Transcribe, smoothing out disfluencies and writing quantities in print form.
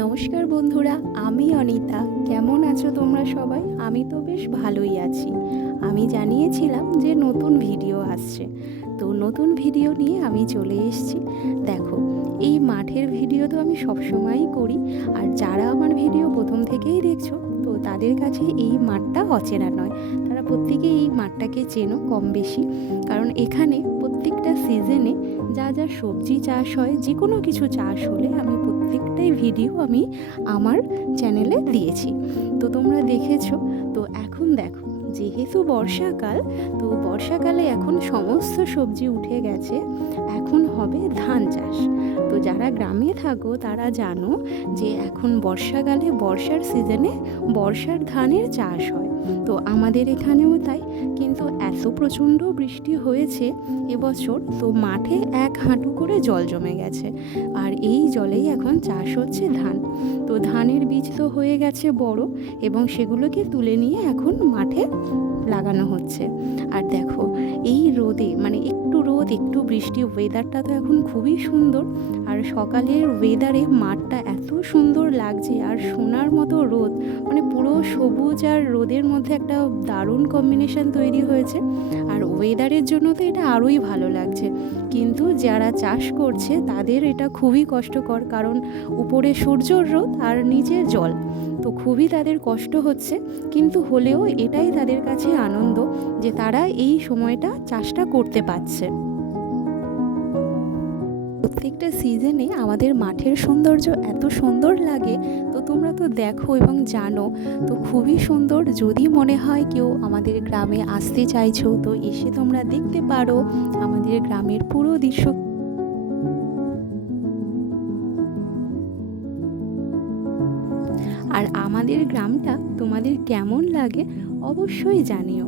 নমস্কার বন্ধুরা, আমি অনিতা। কেমন আছো তোমরা সবাই? আমি তো বেশ ভালোই আছি। আমি জানিয়েছিলাম যে নতুন ভিডিও আসছে, তো নতুন ভিডিও নিয়ে আমি চলে এসেছি। দেখো, এই মাঠের ভিডিও তো আমি সবসময়ই করি, আর যারা আমার ভিডিও প্রথম থেকেই দেখছো, তো তাদের কাছে এই মাঠটা অচেনা নয়। তারা প্রত্যেকেই এই মাঠটাকে চেনো কম বেশি, কারণ এখানে প্রত্যেকটা সিজনে যা যা সবজি চাষ হয়, যে কোনো কিছু চাষ হলে আমি প্রত্যেকটাই ভিডিও আমি আমার চ্যানেলে দিয়েছি, তো তোমরা দেখেছো। তো এখন দেখো, যেহেতু বর্ষাকাল, তো বর্ষাকালে এখন সমস্ত সবজি উঠে গেছে, এখন হবে ধান চাষ। তো যারা গ্রামে থাকো তারা জানো যে এখন বর্ষাকালে বর্ষার সিজনে বর্ষার ধানের চাষ হয়। তো আমাদের এখানেও তাই, কিন্তু এত প্রচণ্ড বৃষ্টি হয়েছে এবছর, তো মাঠে এক হাঁটু করে জল জমে গেছে, আর এই জলেই এখন চাষ হচ্ছে ধান। তো ধানের বীজ তো হয়ে গেছে বড়, এবং সেগুলোকে তুলে নিয়ে এখন মাঠে লাগানো হচ্ছে। আর দেখো, এই রোদে, মানে একটু রোদ একটু বৃষ্টি, ওয়েদারটা তো এখন খুবই সুন্দর। আর সকালের ওয়েদারে মাঠটা এত সুন্দর লাগছে, আর সোনার মতো রোদ, মানে পুরো সবুজ আর রোদের মধ্যে একটা দারুণ কম্বিনেশন তৈরি হয়েছে। আর ওয়েদারের জন্য তো এটা আরোই ভালো লাগছে, কিন্তু যারা চাষ করছে তাদের এটা খুবই কষ্টকর, কারণ উপরে সূর্যর রোদ আর নিচে জল, তো খুবই তাদের কষ্ট হচ্ছে। কিন্তু হলেও এটাই তাদের কাছে আনন্দ যে তারা এই সময়টা চাষটা করতে পারছে। প্রত্যেকটা সিজনে আমাদের মাঠের সৌন্দর্য এত সুন্দর লাগে, তো তোমরা তো দেখো এবং জানো। তো খুবই সুন্দর। যদি মনে হয় কেউ আমাদের গ্রামে আসতে চাইছো, তো এসে তোমরা দেখতে পারো আমাদের গ্রামের পুরো দৃশ্য। আর আমাদের গ্রামটা তোমাদের কেমন লাগে অবশ্যই জানিও।